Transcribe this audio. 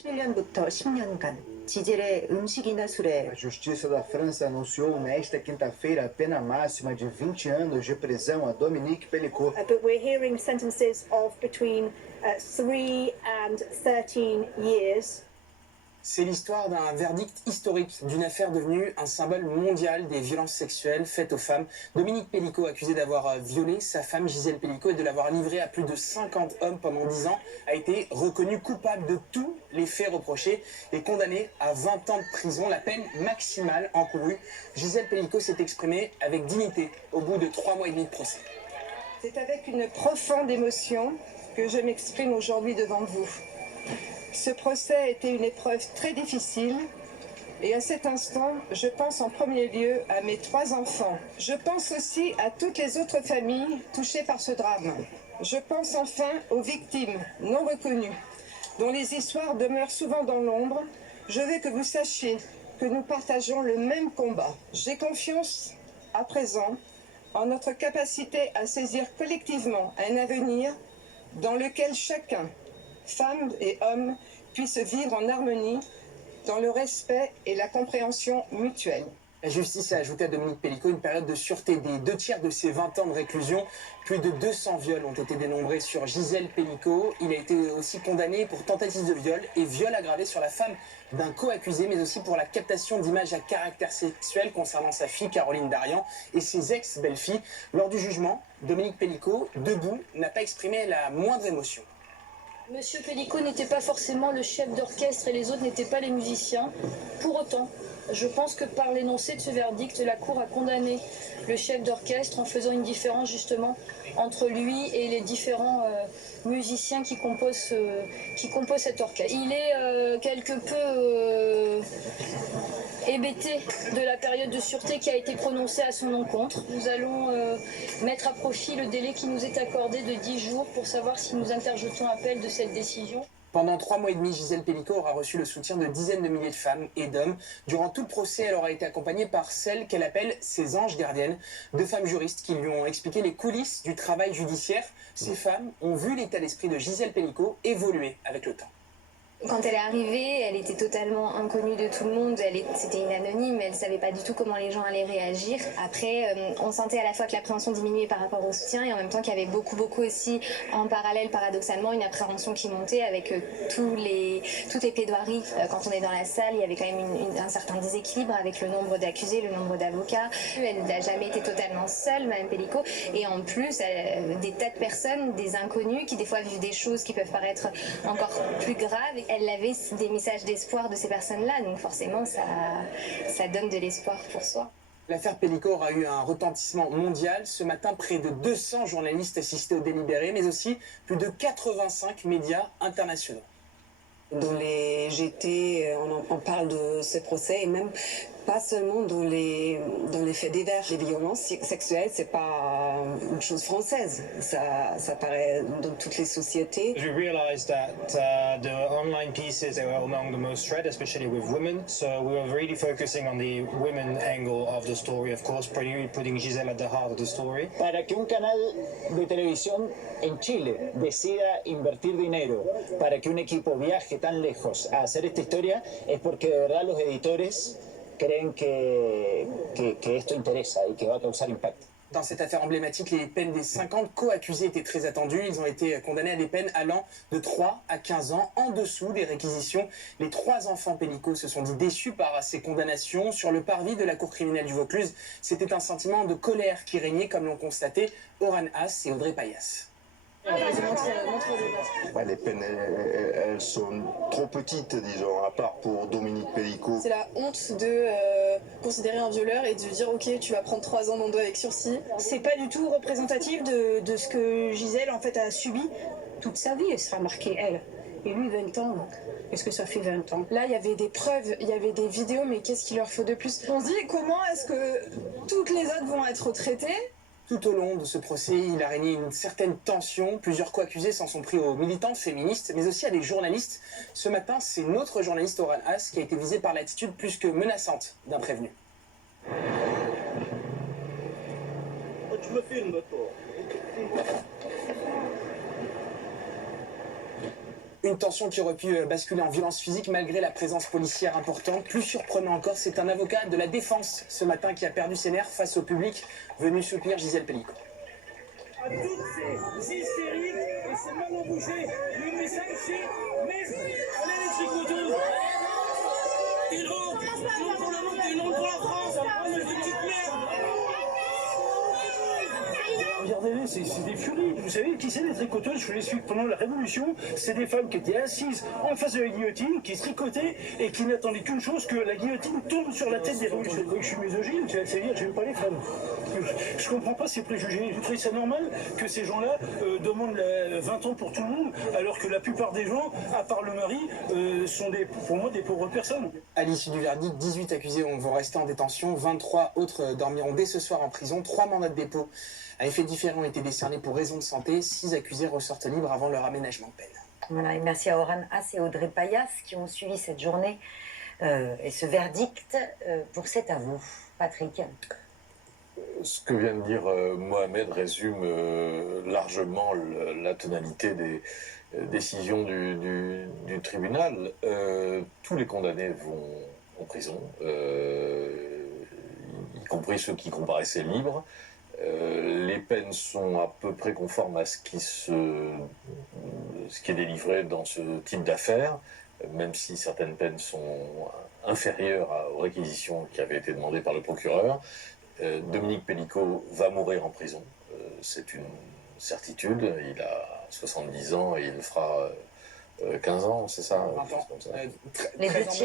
2011년부터 10년간 지젤의 음식이나 술에 A Justiça da França anunciou nesta quinta-feira a pena máxima de 20 anos de prisão a Dominique Pellicot. But we're hearing sentences of between 3 and 13 years. C'est l'histoire d'un verdict historique d'une affaire devenue un symbole mondial des violences sexuelles faites aux femmes. Dominique Pellicot, accusé d'avoir violé sa femme Gisèle Pellicot et de l'avoir livrée à plus de 50 hommes pendant 10 ans, a été reconnu coupable de tous les faits reprochés et condamné à 20 ans de prison, la peine maximale encourue. Gisèle Pellicot s'est exprimée avec dignité au bout de 3 mois et demi de procès. C'est avec une profonde émotion que je m'exprime aujourd'hui devant vous. Ce procès a été une épreuve très difficile et à cet instant, je pense en premier lieu à mes 3 enfants. Je pense aussi à toutes les autres familles touchées par ce drame. Je pense enfin aux victimes non reconnues, dont les histoires demeurent souvent dans l'ombre. Je veux que vous sachiez que nous partageons le même combat. J'ai confiance à présent en notre capacité à saisir collectivement un avenir dans lequel chacun, femmes et hommes, puissent vivre en harmonie, dans le respect et la compréhension mutuelle. La justice a ajouté à Dominique Pellicot une période de sûreté des 2/3 de ses 20 ans de réclusion. Plus de 200 viols ont été dénombrés sur Gisèle Pellicot. Il a été aussi condamné pour tentative de viol et viol aggravé sur la femme d'un co-accusé, mais aussi pour la captation d'images à caractère sexuel concernant sa fille Caroline Darian et ses ex-belles-filles. Lors du jugement, Dominique Pellicot, debout, n'a pas exprimé la moindre émotion. Monsieur Pellicot n'était pas forcément le chef d'orchestre et les autres n'étaient pas les musiciens. Pour autant, je pense que par l'énoncé de ce verdict, la Cour a condamné le chef d'orchestre en faisant une différence justement entre lui et les différents musiciens qui composent cet orchestre. Il est quelque peu hébété de la période de sûreté qui a été prononcée à son encontre. Nous allons mettre à profit le délai qui nous est accordé de 10 jours pour savoir si nous interjetons appel de cette décision. Pendant 3 mois et demi, Gisèle Pellicot aura reçu le soutien de dizaines de milliers de femmes et d'hommes. Durant tout le procès, elle aura été accompagnée par celles qu'elle appelle ses anges gardiennes, 2 femmes juristes qui lui ont expliqué les coulisses du travail judiciaire. Ces femmes ont vu l'état d'esprit de Gisèle Pellicot évoluer avec le temps. Quand elle est arrivée, elle était totalement inconnue de tout le monde, c'était une anonyme, elle ne savait pas du tout comment les gens allaient réagir. Après, on sentait à la fois que l'appréhension diminuait par rapport au soutien et en même temps qu'il y avait beaucoup aussi en parallèle, paradoxalement, une appréhension qui montait avec toutes les plaidoiries. Quand on est dans la salle, il y avait quand même un certain déséquilibre avec le nombre d'accusés, le nombre d'avocats. Elle n'a jamais été totalement seule, Mme Pellicot, et en plus, des tas de personnes, des inconnus qui des fois vivent des choses qui peuvent paraître encore plus graves. Elle avait des messages d'espoir de ces personnes-là, donc forcément, ça donne de l'espoir pour soi. L'affaire Pellicot aura eu un retentissement mondial. Ce matin, près de 200 journalistes assistaient au délibéré, mais aussi plus de 85 médias internationaux. Dans les GT, on parle de ce procès et même pas seulement dans les faits divers. Les violences sexuelles, c'est pas une chose française. Ça paraît dans toutes les sociétés. We realized that the online pieces they were among the most read, especially with women. So we were really focusing on the women angle of the story, of course, putting Giselle at the heart of the story. Para que un canal de televisión en Chile decida invertir dinero para que un equipo viaje tan lejos a hacer esta historia es porque de verdad los editores creen que esto interesa y que va a causar impacto. Dans cette affaire emblématique, les peines des 50 co-accusés étaient très attendues. Ils ont été condamnés à des peines allant de 3 à 15 ans, en dessous des réquisitions. Les 3 enfants Pellicot se sont dit déçus par ces condamnations. Sur le parvis de la cour criminelle du Vaucluse, c'était un sentiment de colère qui régnait, comme l'ont constaté Oran Haas et Audrey Payas. Les peines, elles sont trop petites, disons, à part pour Dominique Pellicot. C'est la honte de considérer un violeur et de dire ok, tu vas prendre 3 ans d'endos avec sursis. C'est pas du tout représentatif de ce que Gisèle en fait a subi. Toute sa vie, elle sera marquée, elle. Et lui, 20 ans, qu'est-ce que ça fait 20 ans? Là, il y avait des preuves, il y avait des vidéos, mais qu'est-ce qu'il leur faut de plus? On se dit comment est-ce que toutes les autres vont être traitées? Tout au long de ce procès, il a régné une certaine tension. Plusieurs co-accusés s'en sont pris aux militantes féministes, mais aussi à des journalistes. Ce matin, c'est notre journaliste Oran Haas qui a été visé par l'attitude plus que menaçante d'un prévenu. Tu me filmes, toi. Une tension qui aurait pu basculer en violence physique malgré la présence policière importante. Plus surprenant encore, c'est un avocat de la défense ce matin qui a perdu ses nerfs face au public venu soutenir Gisèle Pelicot. À toutes ces hystériques et ces mal bougés, le message c'est merde, allez les tricoteuses, une honte pour le monde, une honte pour la France, on est des petites merdes. Regardez-les, c'est des furies. Vous savez qui c'est les tricoteuses? Je vous l'explique, pendant la Révolution, c'est des femmes qui étaient assises en face de la guillotine, qui se tricotaient et qui n'attendaient qu'une chose, que la guillotine tombe sur la tête des révolutionnaires. Je suis misogyne, c'est-à-dire que j'aime pas les femmes. Je comprends pas ces préjugés. Je trouve ça normal que ces gens-là demandent 20 ans pour tout le monde, alors que la plupart des gens, à part le mari, sont pour moi des pauvres personnes. À l'issue du verdict, 18 accusés vont rester en détention, 23 autres dormiront dès ce soir en prison, 3 mandats de dépôt à effets différents ont été décernés pour raison de santé, 6 accusés ressortent libres avant leur aménagement de peine. Voilà, et merci à Oran Haas et Audrey Payas qui ont suivi cette journée et ce verdict pour cet avou. Patrick. Ce que vient de dire Mohamed résume largement la tonalité des décisions du tribunal. Tous les condamnés vont en prison, y compris ceux qui comparaissaient libres. Les peines sont à peu près conformes à ce qui est délivré dans ce type d'affaires, même si certaines peines sont inférieures aux réquisitions qui avaient été demandées par le procureur. Dominique Pelicot va mourir en prison, c'est une certitude. Il a 70 ans et il fera 15 ans, c'est ça? 20 ans. Les deux